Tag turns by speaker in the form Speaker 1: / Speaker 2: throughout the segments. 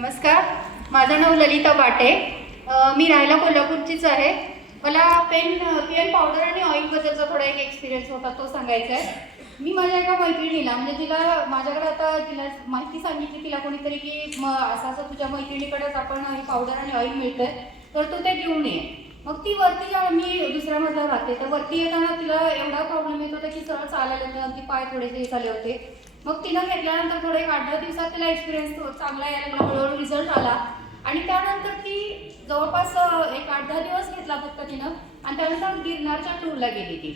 Speaker 1: नमस्कार माझं नाव ललिता बाटे मी राहायला कोल्हापूरचीच आहे. मला पेन पेन पावडर आणि ऑइलबद्दलचा थोडा एक एक्सपिरियन्स होता तो सांगायचा आहे. मी माझ्या एका मैत्रिणीला म्हणजे तिला माझ्याकडे आता तिला माहिती सांगितली तिला कोणीतरी की मग असं असं तुझ्या मैत्रिणीकडेच आपण हे पावडर आणि ऑइल आहे तर तू ते घेऊन ये. मग ती वरती मी दुसऱ्या मजल्यावर राहते. तर वरती येताना तिला एवढा प्रॉब्लेम येत होता की सरळ चालायला ती पाय थोडेसे झाले होते. मग तिनं घेतल्यानंतर थोडं एक आठ दहा दिवसात तिला एक्सपिरियन्स चांगला यायला लागला हळूहळू रिझल्ट आला. आणि त्यानंतर ती जवळपास एक आठ दहा दिवस घेतला फक्त तिनं. आणि त्यानंतर गिरनारच्या टूरला गेली ती.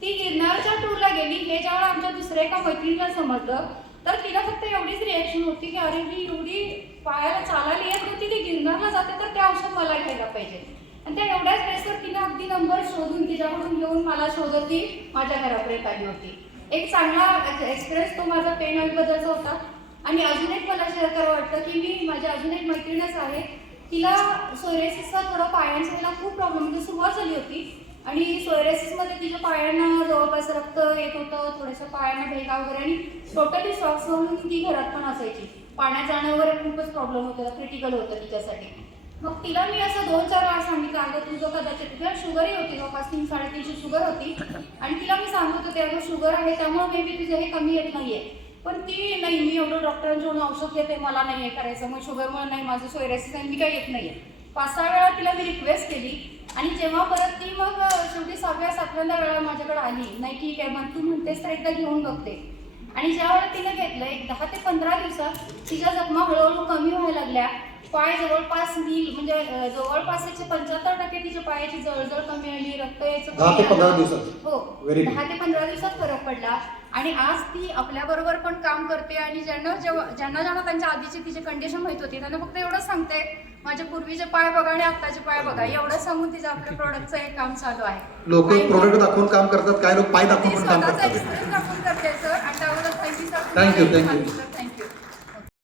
Speaker 1: ती गिरनारच्या टूरला गेली हे जेव्हा आमच्या दुसऱ्या एका मैत्रिणीला समजलं तर तिला फक्त एवढीच रिॲक्शन होती की अरे मी एवढी पायाला चालायला येत होती ती गिरनारला जाते तर ते औषध मला घ्यायला पाहिजे. आणि त्या एवढ्याच वेळेसवर तिने अगदी नंबर शोधून तिच्याकडून घेऊन मला शोधत ती माझ्या घरापर्यंत आली होती. एक चांगला एक्सपिरियन्स तो माझा पेन ऑइलबद्दलचा होता. आणि अजून एक मला शेअर करावं वाटतं की मी माझ्या अजून एक मैत्रीणच आहे. तिला सोयरेसिसचा थोडा पायांचा तिला खूप प्रॉब्लेम म्हणजे सुरुवात झाली होती. आणि सोयरेसिसमध्ये तिच्या पायांना जवळपास रक्त येत होतं थोडंसं पायांना भेगा वगैरे. आणि टोटली सॉक्स घालून ती घरात पण असायची. पाण्यात जाणं वगैरे खूपच प्रॉब्लेम होता क्रिटिकल होतं तिच्यासाठी. मग तिला मी असं दोन चार वेळा सांगितलं अगं तुझं शुगरही होती जवळपास तीन साडेतीनशे शुगर होती. आणि तिला मी सांगत होते अगं शुगर आहे त्यामुळे मे बी तुझं हे कमी येत नाहीये. पण ती नाही मी एवढं डॉक्टरांकडून औषध घेते मला नाही हे करायचं मग शुगरमुळे नाही माझं सोयरेसिस आहे मी काही येत नाहीये. पाच सहा वेळा तिला मी रिक्वेस्ट केली. आणि जेव्हा परत ती मग शेवटी सहाव्या सातव्यांदा वेळा माझ्याकडे आली. नाही ठीक आहे मग तू म्हणतेस तर एकदा घेऊन बघते. आणि ज्या वेळेला तिने घेतलं एक दहा ते पंधरा दिवसात तिच्या जखमा हळूहळू कमी व्हायला लागल्या. पाय जवळपास नील म्हणजे जवळपास एकशे पंच्याहत्तर टक्के तिच्या पायाची जळजळ कमी आली रक्त यायचं
Speaker 2: दहा
Speaker 1: कमी
Speaker 2: ते पंधरा
Speaker 1: आलं.
Speaker 2: दिवसात.
Speaker 1: हो
Speaker 2: Very good.
Speaker 1: दहा ते पंधरा दिवसात फरक पडला. आणि आज ती आपल्या बरोबर पण काम करते आणि ज्यांना जेव्हा ज्यांना ज्यांना त्यांच्या आधीची तिची कंडिशन माहीत होती त्यांना फक्त एवढंच सांगते माझे पूर्वीचे पाय बघा आणि आत्ताचे पाय बघा. एवढंच सांगून तिचं आपल्या प्रोडक्टचं एक काम चालू आहे.
Speaker 2: लोक प्रोडक्ट दाखवून काम करतात काय लोक पाय
Speaker 1: ती
Speaker 2: दाखवून पण काम
Speaker 1: स्वतःचा
Speaker 2: करतात.
Speaker 1: एक्सपिरियन्स दाखवून करते सर आणि त्याबद्दल
Speaker 2: you, thank you.